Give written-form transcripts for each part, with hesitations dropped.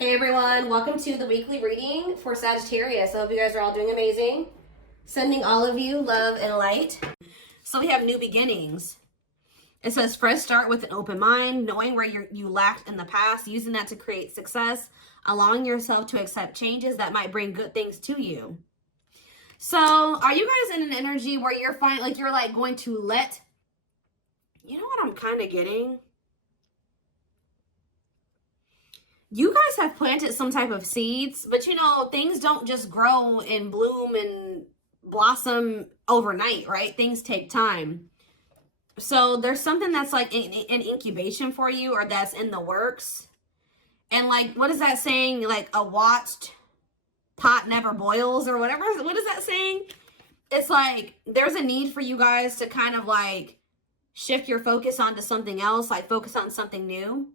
Hey everyone, welcome to the weekly reading for Sagittarius. I hope you guys are all doing amazing. Sending all of you love and light. So we have new beginnings. It says fresh start with an open mind, knowing where you lacked in the past, using that to create success, allowing yourself to accept changes that might bring good things to you. So are you guys in an energy where you're going to let, you know what I'm kind of getting? You guys have planted some type of seeds, but you know, things don't just grow and bloom and blossom overnight, right? Things take time. So there's something that's like an incubation for you, or that's in the works. And like, what is that saying? Like, a watched pot never boils, or whatever. What is that saying? It's like, there's a need for you guys to kind of like shift your focus onto something else, like focus on something new,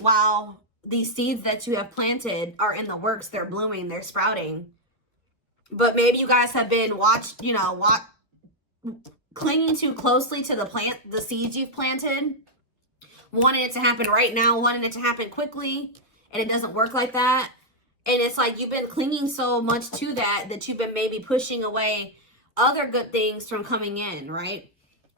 while these seeds that you have planted are in the works. They're blooming, they're sprouting. But maybe you guys have been clinging too closely to the seeds you've planted, wanting it to happen right now, wanting it to happen quickly, and it doesn't work like that. And it's like you've been clinging so much to that you've been maybe pushing away other good things from coming in, right?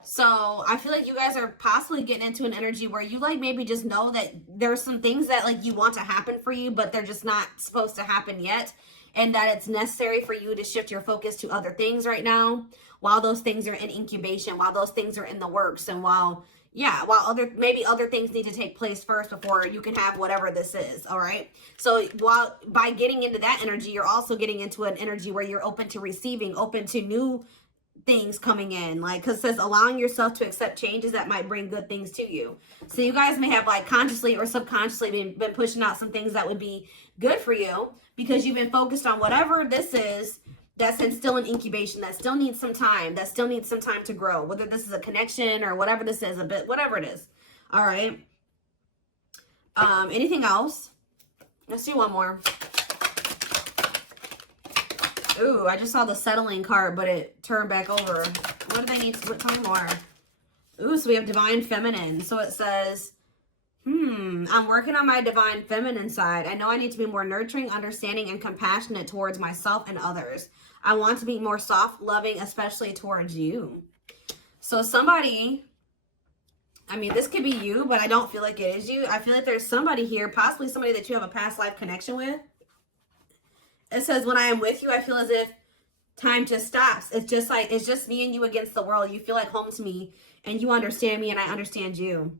So I feel like you guys are possibly getting into an energy where you like maybe just know that there's some things that like you want to happen for you, but they're just not supposed to happen yet. And that it's necessary for you to shift your focus to other things right now, while those things are in incubation, while those things are in the works, and while maybe other things need to take place first before you can have whatever this is. All right. So by getting into that energy, you're also getting into an energy where you're open to receiving, open to new things coming in, like, because it says allowing yourself to accept changes that might bring good things to you. So you guys may have like consciously or subconsciously been pushing out some things that would be good for you, because you've been focused on whatever this is that's still in incubation, that still needs some time, to grow, whether this is a connection or whatever this is, whatever it is. All right. Anything else? Let's do one more. Ooh, I just saw the settling card, but it turned back over. What do they need to tell me more? Ooh, so we have divine feminine. So it says, I'm working on my divine feminine side. I know I need to be more nurturing, understanding, and compassionate towards myself and others. I want to be more soft, loving, especially towards you. So somebody, I mean, this could be you, but I don't feel like it is you. I feel like there's somebody here, possibly somebody that you have a past life connection with. It says, when I am with you, I feel as if time just stops. It's just me and you against the world. You feel like home to me, and you understand me, and I understand you.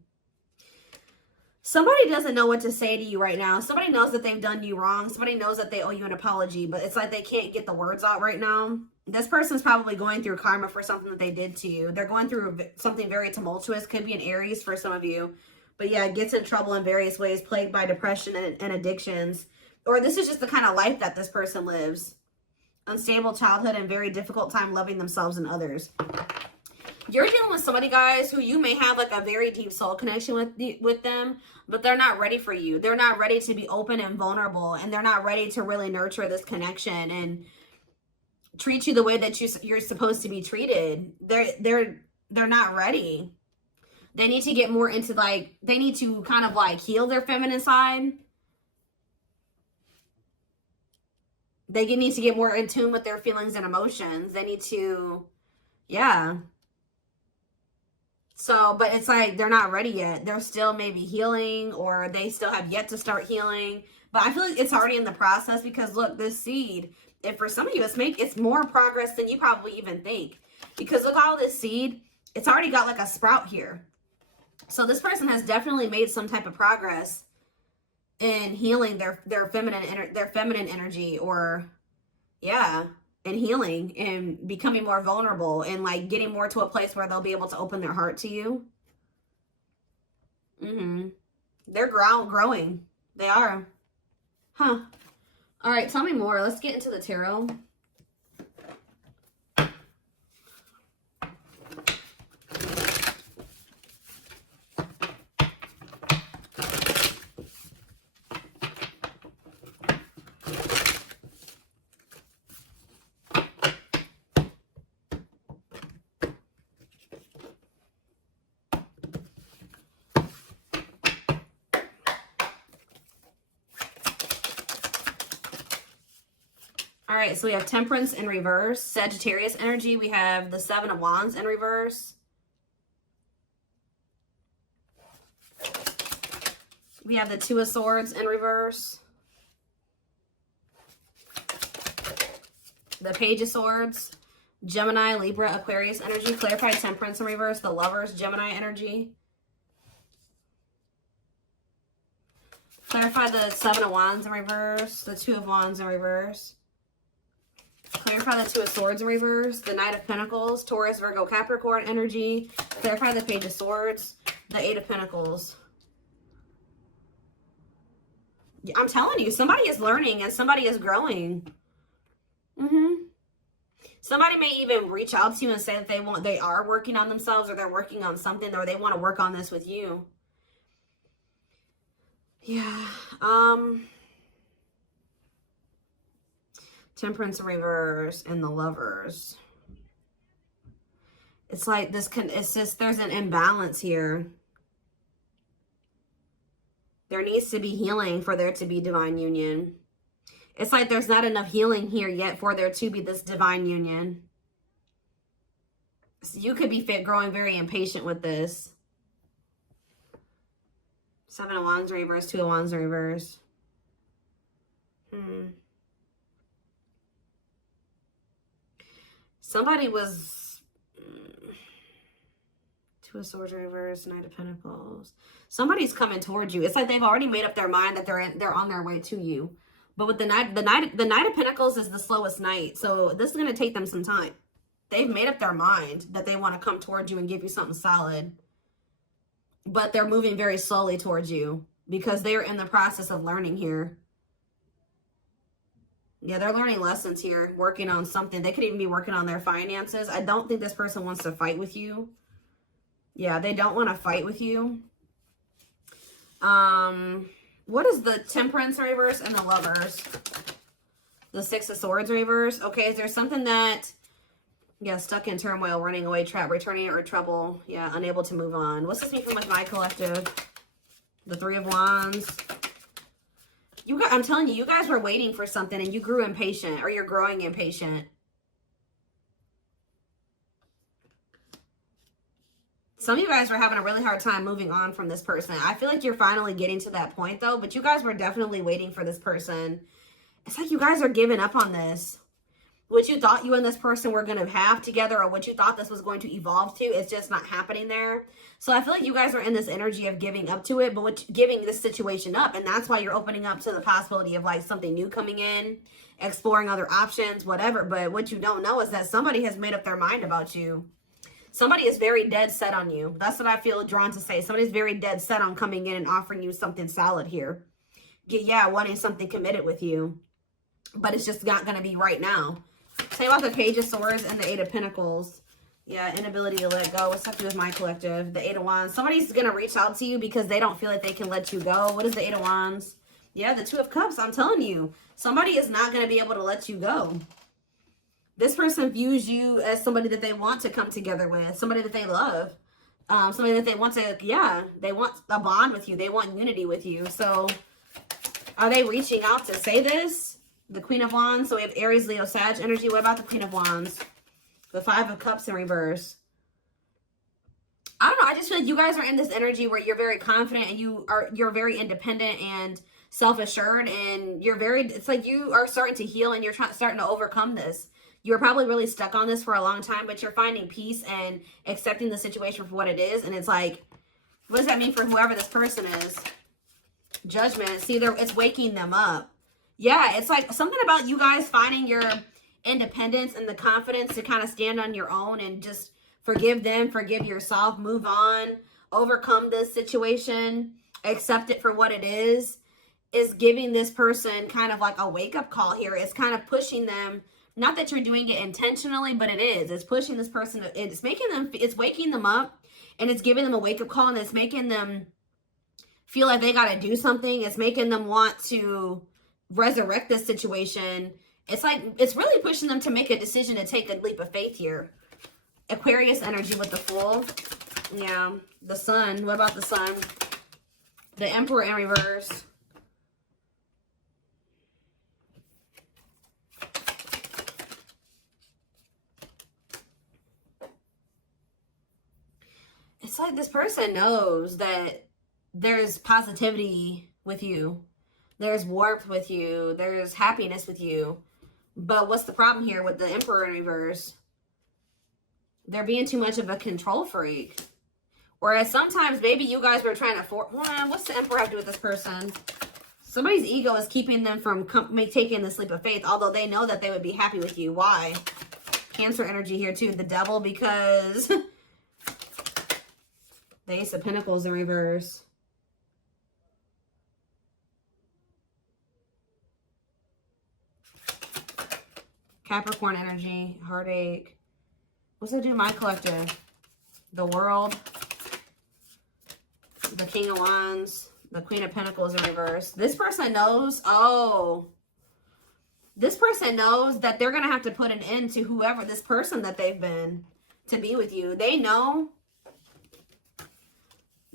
Somebody doesn't know what to say to you right now. Somebody knows that they've done you wrong. Somebody knows that they owe you an apology, but it's like they can't get the words out right now. This person's probably going through karma for something that they did to you. They're going through something very tumultuous. Could be an Aries for some of you. But yeah, gets in trouble in various ways, plagued by depression and addictions. Or this is just the kind of life that this person lives. Unstable childhood and very difficult time loving themselves and others. You're dealing with somebody, guys, who you may have like a very deep soul connection with them, but they're not ready for you. They're not ready to be open and vulnerable, and they're not ready to really nurture this connection and treat you the way that you're supposed to be treated. They're not ready. They need to get more into they need to kind of like heal their feminine side. They need to get more in tune with their feelings and emotions. They need to, yeah. So, but it's like they're not ready yet. They're still maybe healing, or they still have yet to start healing. But I feel like it's already in the process, because look, this seed, and for some of you, it's more progress than you probably even think. Because look, all this seed, it's already got like a sprout here. So this person has definitely made some type of progress in healing their feminine energy, or yeah, and healing and becoming more vulnerable, and like getting more to a place where they'll be able to open their heart to you. They're growing. They are. Huh. All right, tell me more. Let's get into the tarot. right, so we have Temperance in reverse. Sagittarius energy. We have the Seven of Wands in reverse. We have the Two of Swords in reverse. The Page of Swords. Gemini, Libra, Aquarius energy. Clarify Temperance in reverse. The Lovers, Gemini energy. Clarify the Seven of Wands in reverse. The Two of Wands in reverse. Clarify the Two of Swords in reverse. The Knight of Pentacles. Taurus, Virgo, Capricorn energy. Clarify the Page of Swords. The Eight of Pentacles. I'm telling you, somebody is learning and somebody is growing. Somebody may even reach out to you and say that they are working on themselves, or they're working on something, or they want to work on this with you. Yeah. Temperance in reverse and the Lovers. It's like this it's just, there's an imbalance here. There needs to be healing for there to be divine union. It's like there's not enough healing here yet for there to be this divine union. So you could be growing very impatient with this. Seven of Wands in reverse, Two of Wands in reverse. Somebody was... Two of Swords in reverse, Knight of Pentacles. Somebody's coming towards you. It's like they've already made up their mind that they're on their way to you. But with the Knight of Pentacles is the slowest knight. So this is going to take them some time. They've made up their mind that they want to come towards you and give you something solid. But they're moving very slowly towards you because they're in the process of learning here. Yeah, they're learning lessons here, working on something. They could even be working on their finances. I don't think this person wants to fight with you. Yeah, they don't want to fight with you. What is the Temperance reverse and the Lovers? The Six of Swords reverse. Okay, is there something that, yeah, stuck in turmoil, running away, trap, returning, or trouble? Yeah, unable to move on. What's this mean from my collective? The Three of Wands. You guys, I'm telling you, you guys were waiting for something and you grew impatient, or you're growing impatient. Some of you guys were having a really hard time moving on from this person. I feel like you're finally getting to that point, though. But you guys were definitely waiting for this person. It's like you guys are giving up on this. What you thought you and this person were going to have together, or what you thought this was going to evolve to, it's just not happening there. So I feel like you guys are in this energy of giving up to it, but giving this situation up. And that's why you're opening up to the possibility of like something new coming in, exploring other options, whatever. But what you don't know is that somebody has made up their mind about you. Somebody is very dead set on you. That's what I feel drawn to say. Somebody's very dead set on coming in and offering you something solid here. Yeah, wanting something committed with you. But it's just not going to be right now. Say about the Page of Swords and the Eight of Pentacles. Yeah, inability to let go. What's that do with my collective? The Eight of Wands. Somebody's going to reach out to you because they don't feel like they can let you go. What is the Eight of Wands? Yeah, the Two of Cups. I'm telling you. Somebody is not going to be able to let you go. This person views you as somebody that they want to come together with, somebody that they love, somebody that they want to, yeah, they want a bond with you. They want unity with you. So are they reaching out to say this? The Queen of Wands. So we have Aries, Leo, Sag energy. What about the Queen of Wands? The Five of Cups in reverse. I don't know. I just feel like you guys are in this energy where you're very confident and you're very independent and self-assured, and it's like you are starting to heal and you're starting to overcome this. You're probably really stuck on this for a long time, but you're finding peace and accepting the situation for what it is. And it's like, what does that mean for whoever this person is? Judgment. See, it's waking them up. Yeah, it's like something about you guys finding your independence and the confidence to kind of stand on your own and just forgive them, forgive yourself, move on, overcome this situation, accept it for what it is giving this person kind of like a wake-up call here. It's kind of pushing them. Not that you're doing it intentionally, but it is. It's pushing this person. It's waking them up, and it's giving them a wake-up call, and it's making them feel like they got to do something. It's making them want to resurrect this situation. It's like, it's really pushing them to make a decision to take a leap of faith here. Aquarius energy with the Fool. Yeah. The Sun. What about the Sun? The Emperor in reverse. it's like this person knows that there's positivity with you. There's warmth with you. There's happiness with you. But what's the problem here with the Emperor in reverse? They're being too much of a control freak. Whereas sometimes maybe you guys were trying to what's the Emperor have to do with this person? Somebody's ego is keeping them from taking the leap of faith, although they know that they would be happy with you. Why? Cancer energy here too. The Devil, because the Ace of Pentacles in reverse. Capricorn energy, heartache. What's that do to my collective? The World, the King of Wands, the Queen of Pentacles in reverse. This person knows, this person knows that they're going to have to put an end to whoever this person that they've been to be with you. They know.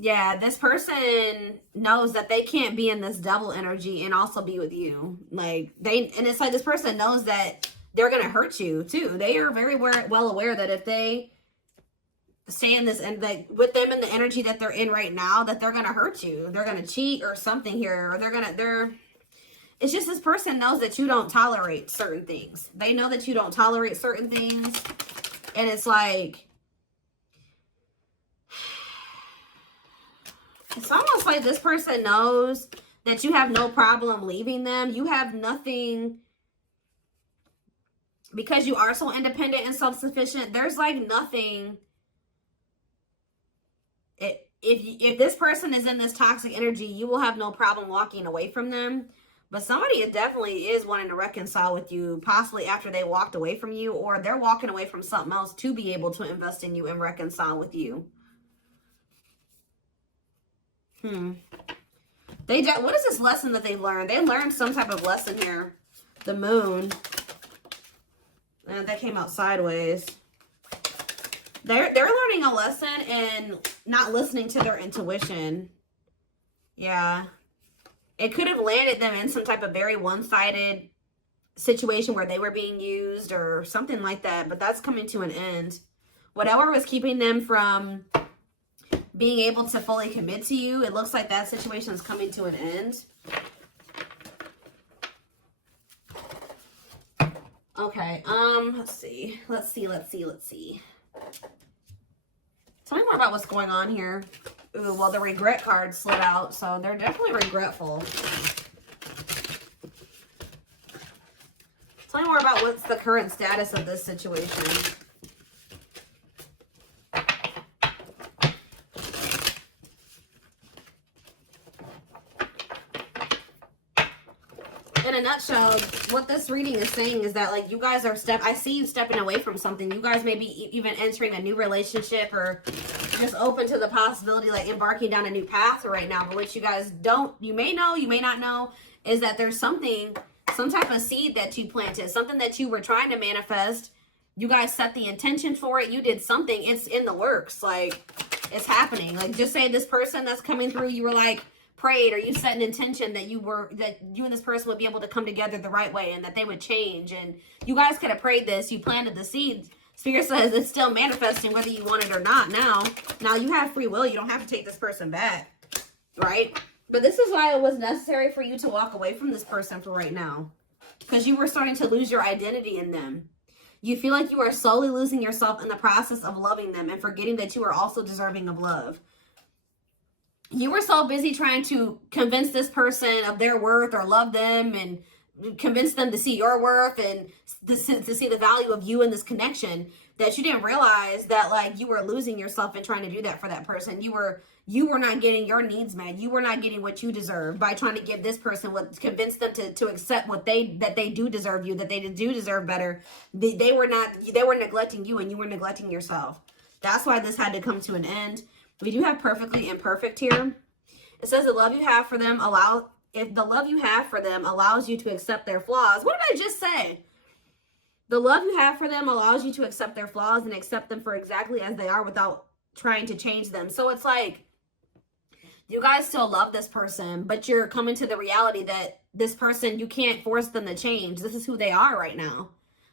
Yeah, this person knows that they can't be in this Devil energy and also be with you. Like, and it's like this person knows that they're going to hurt you too. They are very well aware that if they stay in this, and like with them in the energy that they're in right now, that they're going to hurt you. They're going to cheat or something here, or it's just this person knows that you don't tolerate certain things. They know that you don't tolerate certain things. And it's like, it's almost like this person knows that you have no problem leaving them. You have nothing, because you are so independent and self-sufficient. There's like nothing. If this person is in this toxic energy, you will have no problem walking away from them. But somebody definitely is wanting to reconcile with you, possibly after they walked away from you, or they're walking away from something else to be able to invest in you and reconcile with you. What is this lesson that they learned? They learned some type of lesson here. The Moon. And that came out sideways. They're learning a lesson in not listening to their intuition. Yeah. It could have landed them in some type of very one-sided situation where they were being used or something like that. But that's coming to an end. Whatever was keeping them from being able to fully commit to you, it looks like that situation is coming to an end. Okay, let's see. Tell me more about what's going on here. Ooh, well, the regret card slid out, so they're definitely regretful. Tell me more about what's the current status of this situation. In a nutshell, what this reading is saying is that, like, you guys are I see you stepping away from something. You guys may be even entering a new relationship or just open to the possibility, like, embarking down a new path right now. But what you guys you may know, you may not know, is that there's some type of seed that you planted, something that you were trying to manifest. You guys set the intention for it. You did something. It's in the works. Like, it's happening. Like, just say this person that's coming through, you were like, prayed, or you set an intention that you and this person would be able to come together the right way and that they would change, and you guys could have prayed this. You planted the seed. Spirit says it's still manifesting whether you want it or not. Now you have free will. You don't have to take this person back, right? But this is why it was necessary for you to walk away from this person for right now, because you were starting to lose your identity in them. You feel like you are slowly losing yourself in the process of loving them and forgetting that you are also deserving of love. You were so busy trying to convince this person of their worth or love them and convince them to see your worth and to see the value of you in this connection that you didn't realize that, like, you were losing yourself in trying to do that for that person. You were not getting your needs met. You were not getting what you deserve by trying to give this person convince them to accept that they do deserve you, that they do deserve better. They were neglecting you, and you were neglecting yourself. That's why this had to come to an end. We do have perfectly imperfect here. It says the love you have for them if the love you have for them allows you to accept their flaws. What did I just say? The love you have for them allows you to accept their flaws and accept them for exactly as they are without trying to change them. So it's like, you guys still love this person, but you're coming to the reality that this person, you can't force them to change. This is who they are right now.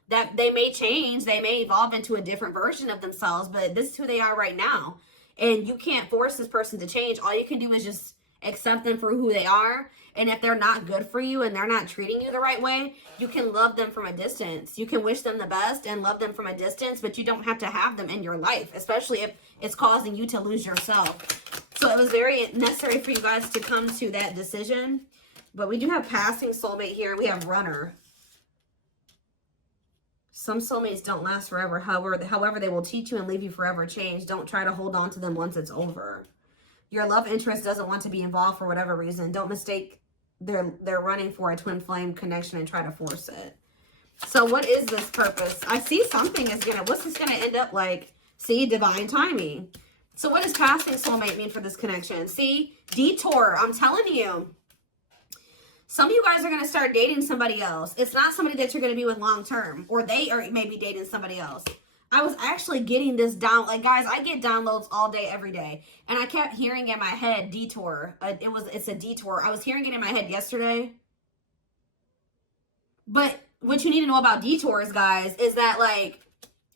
That they may change, they may evolve into a different version of themselves, but this is who they are right now. And you can't force this person to change. All you can do is just accept them for who they are. And if they're not good for you and they're not treating you the right way, you can love them from a distance. You can wish them the best and love them from a distance, but you don't have to have them in your life, especially if it's causing you to lose yourself. So it was very necessary for you guys to come to that decision. But we do have passing soulmate here. We have runner. Some soulmates don't last forever. However, they will teach you and leave you forever changed. Don't try to hold on to them once it's over. Your love interest doesn't want to be involved for whatever reason. Don't mistake they're running for a twin flame connection and try to force it. So what is this purpose? I see something is gonna, what's this gonna end up like? See, divine timing. So what does passing soulmate mean for this connection? See, detour. I'm telling you. Some of you guys are going to start dating somebody else. It's not somebody that you're going to be with long term. Or they are maybe dating somebody else. I was actually getting this down. Like, guys, I get downloads all day, every day. And I kept hearing in my head, detour. It's a detour. I was hearing it in my head yesterday. But what you need to know about detours, guys, is that, like,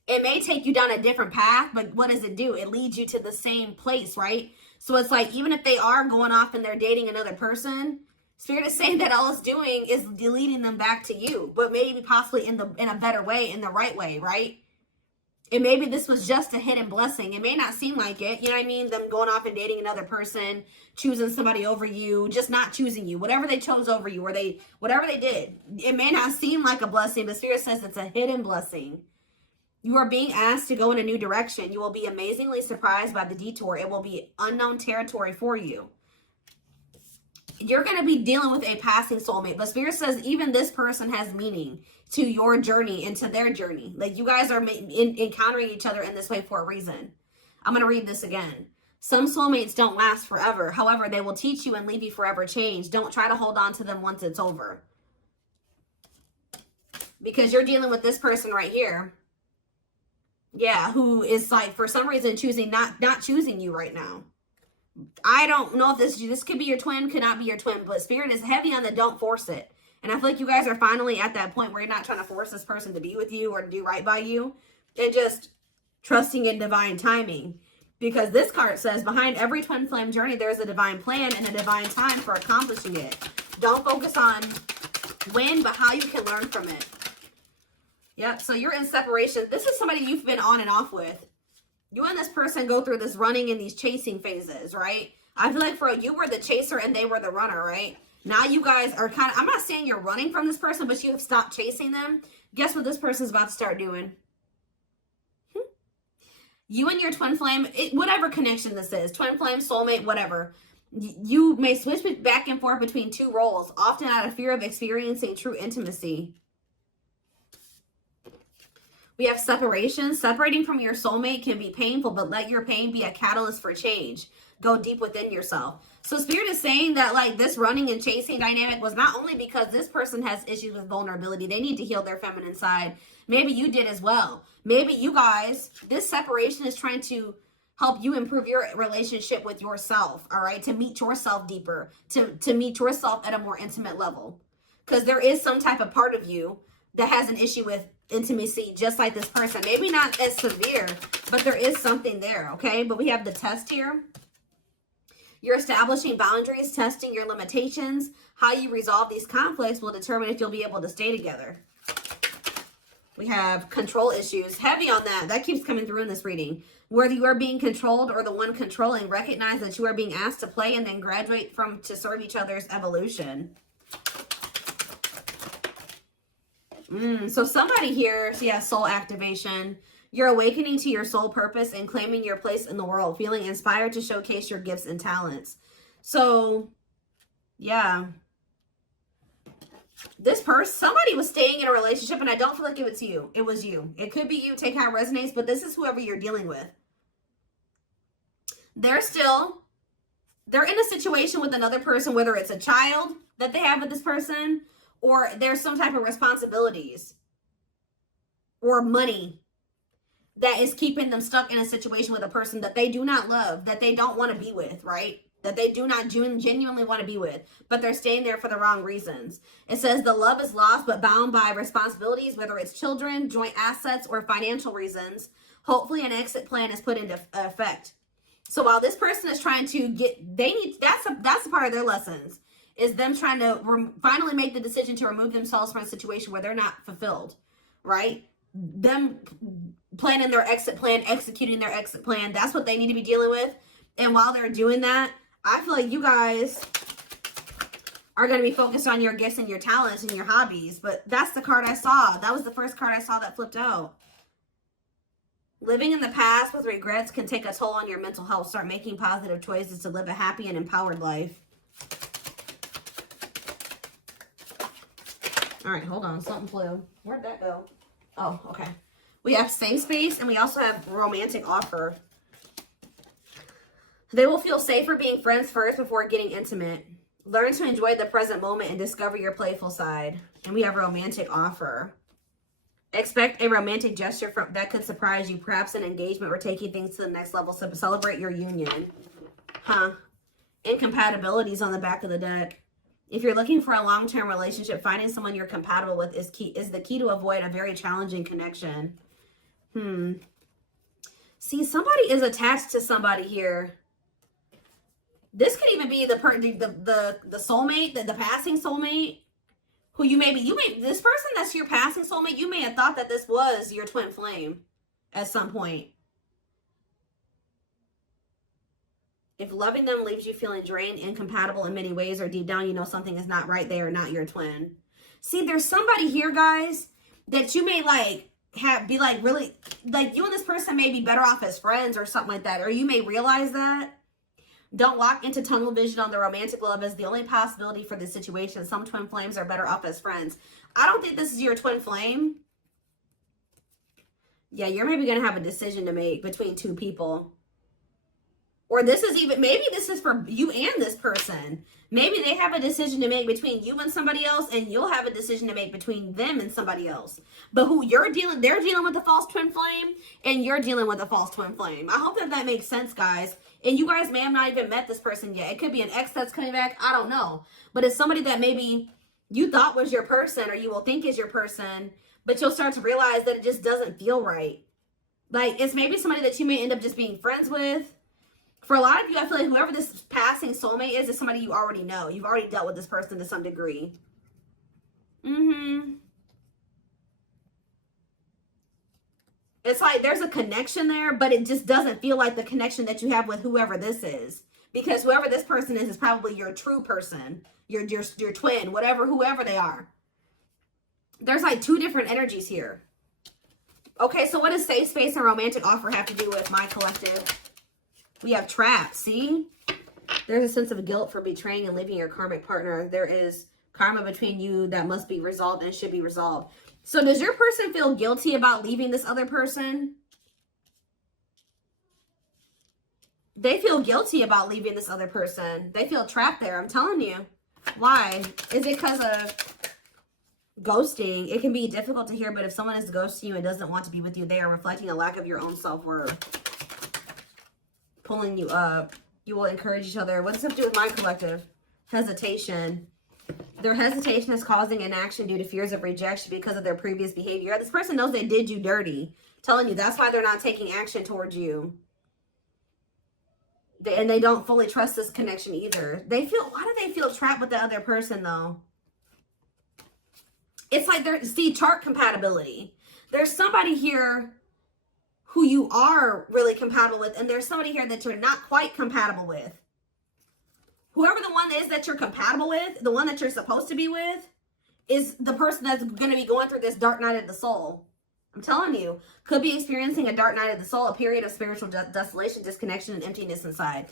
it may take you down a different path. But what does it do? It leads you to the same place, right? So it's like, even if they are going off and they're dating another person, Spirit is saying that all it's doing is leading them back to you, but maybe possibly in a better way, in the right way, right? And maybe this was just a hidden blessing. It may not seem like it, you know what I mean? Them going off and dating another person, choosing somebody over you, just not choosing you, whatever they chose over you, or whatever they did. It may not seem like a blessing, but Spirit says it's a hidden blessing. You are being asked to go in a new direction. You will be amazingly surprised by the detour. It will be unknown territory for you. You're going to be dealing with a passing soulmate. But Spirit says even this person has meaning to your journey and to their journey. Like, you guys are encountering each other in this way for a reason. I'm going to read this again. Some soulmates don't last forever. However, they will teach you and leave you forever changed. Don't try to hold on to them once it's over. Because you're dealing with this person right here. Yeah, who is like, for some reason, choosing not choosing you right now. I don't know if this could be your twin, could not be your twin, but Spirit is heavy on the don't force it. And I feel like you guys are finally at that point where you're not trying to force this person to be with you or to do right by you. And just trusting in divine timing. Because this card says, behind every twin flame journey, there's a divine plan and a divine time for accomplishing it. Don't focus on when, but how you can learn from it. Yep, so you're in separation. This is somebody you've been on and off with. You and this person go through this running and these chasing phases, right? I feel like for you were the chaser and they were the runner, right? Now you guys are kind of, I'm not saying you're running from this person, but you have stopped chasing them. Guess what this person's about to start doing? You and your twin flame, whatever connection this is, twin flame, soulmate, whatever. You may switch back and forth between two roles, often out of fear of experiencing true intimacy. We have separation. Separating from your soulmate can be painful, but let your pain be a catalyst for change. Go deep within yourself. So Spirit is saying that, like, this running and chasing dynamic was not only because this person has issues with vulnerability. They need to heal their feminine side. Maybe you did as well. Maybe you guys, this separation is trying to help you improve your relationship with yourself, all right? To meet yourself deeper, to meet yourself at a more intimate level. Because there is some type of part of you that has an issue with intimacy, just like this person. Maybe not as severe, but there is something there, okay? But we have the test here. You're establishing boundaries, testing your limitations. How you resolve these conflicts will determine if you'll be able to stay together. We have control issues. Heavy on that. That keeps coming through in this reading. Whether you are being controlled or the one controlling, recognize that you are being asked to play and then graduate to serve each other's evolution. So somebody here, so yeah, soul activation. You're awakening to your soul purpose and claiming your place in the world, feeling inspired to showcase your gifts and talents. So, yeah. This person, somebody was staying in a relationship, and I don't feel like it was you. It was you. It could be you. Take how it resonates, but this is whoever you're dealing with. They're in a situation with another person, whether it's a child that they have with this person, or there's some type of responsibilities or money that is keeping them stuck in a situation with a person that they do not love, that they don't want to be with, right? That they do not genuinely want to be with, but they're staying there for the wrong reasons. It says the love is lost but bound by responsibilities, whether it's children, joint assets, or financial reasons. Hopefully an exit plan is put into effect. So while this person is trying to get, that's a part of their lessons, is them trying to finally make the decision to remove themselves from a situation where they're not fulfilled, right? Them planning their exit plan, executing their exit plan. That's what they need to be dealing with. And while they're doing that, I feel like you guys are going to be focused on your gifts and your talents and your hobbies. But that's the card I saw. That was the first card I saw that flipped out. Living in the past with regrets can take a toll on your mental health. Start making positive choices to live a happy and empowered life. All right, hold on. Something flew. Where'd that go? Oh, okay. We have safe space, and we also have romantic offer. They will feel safer being friends first before getting intimate. Learn to enjoy the present moment and discover your playful side. And we have romantic offer. Expect a romantic gesture that could surprise you, perhaps an engagement or taking things to the next level. So celebrate your union. Incompatibilities on the back of the deck. If you're looking for a long-term relationship, finding someone you're compatible with is the key to avoid a very challenging connection. See, somebody is attached to somebody here. This could even be the soulmate, the passing soulmate. Who this person that's your passing soulmate, you may have thought that this was your twin flame at some point. If loving them leaves you feeling drained, incompatible in many ways, or deep down you know something is not right, they are not your twin. See, there's somebody here, guys, that you may really, you and this person may be better off as friends or something like that, or you may realize that. Don't lock into tunnel vision on the romantic love as the only possibility for this situation. Some twin flames are better off as friends. I don't think this is your twin flame. Yeah, you're maybe going to have a decision to make between two people. Or maybe this is for you and this person. Maybe they have a decision to make between you and somebody else, and you'll have a decision to make between them and somebody else. But they're dealing with a false twin flame, and you're dealing with a false twin flame. I hope that makes sense, guys. And you guys may have not even met this person yet. It could be an ex that's coming back. I don't know. But it's somebody that maybe you thought was your person, or you will think is your person, but you'll start to realize that it just doesn't feel right. Like, it's maybe somebody that you may end up just being friends with. For a lot of you, I feel like whoever this passing soulmate is somebody you already know. You've already dealt with this person to some degree. It's like there's a connection there, but it just doesn't feel like the connection that you have with whoever this is. Because whoever this person is probably your true person, your twin, whoever they are. There's like two different energies here. Okay, so what does safe space and romantic offer have to do with my collective? We have trap, see? There's a sense of guilt for betraying and leaving your karmic partner. There is karma between you that must be resolved and should be resolved. So does your person feel guilty about leaving this other person? They feel guilty about leaving this other person. They feel trapped there, I'm telling you. Why? Is it because of ghosting? It can be difficult to hear, but if someone is ghosting you and doesn't want to be with you, they are reflecting a lack of your own self-worth. Pulling you up. You will encourage each other. What does it have to do with my collective? Hesitation. Their hesitation is causing inaction due to fears of rejection because of their previous behavior. This person knows they did you dirty. Telling you that's why they're not taking action towards you. And they don't fully trust this connection either. Why do they feel trapped with the other person though? It's like chart compatibility. There's somebody here who you are really compatible with, and there's somebody here that you're not quite compatible with. Whoever the one is that you're compatible with, the one that you're supposed to be with, is the person that's going to be going through this dark night of the soul. I'm telling you, could be experiencing a dark night of the soul, a period of spiritual desolation, disconnection, and emptiness inside.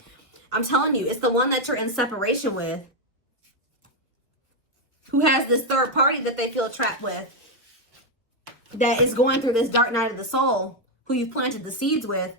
I'm telling you, it's the one that you're in separation with, who has this third party that they feel trapped with, that is going through this dark night of the soul, who you've planted the seeds with.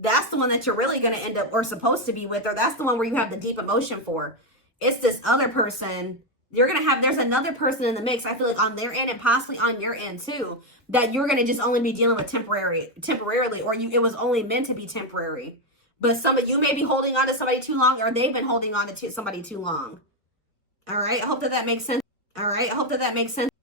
That's the one that you're really going to end up or supposed to be with, or that's the one where you have the deep emotion for. It's this other person. There's another person in the mix, I feel like, on their end and possibly on your end too, that you're going to just only be dealing with temporarily, or it was only meant to be temporary. But you may be holding on to somebody too long, or they've been holding on to somebody too long. All right. I hope that makes sense.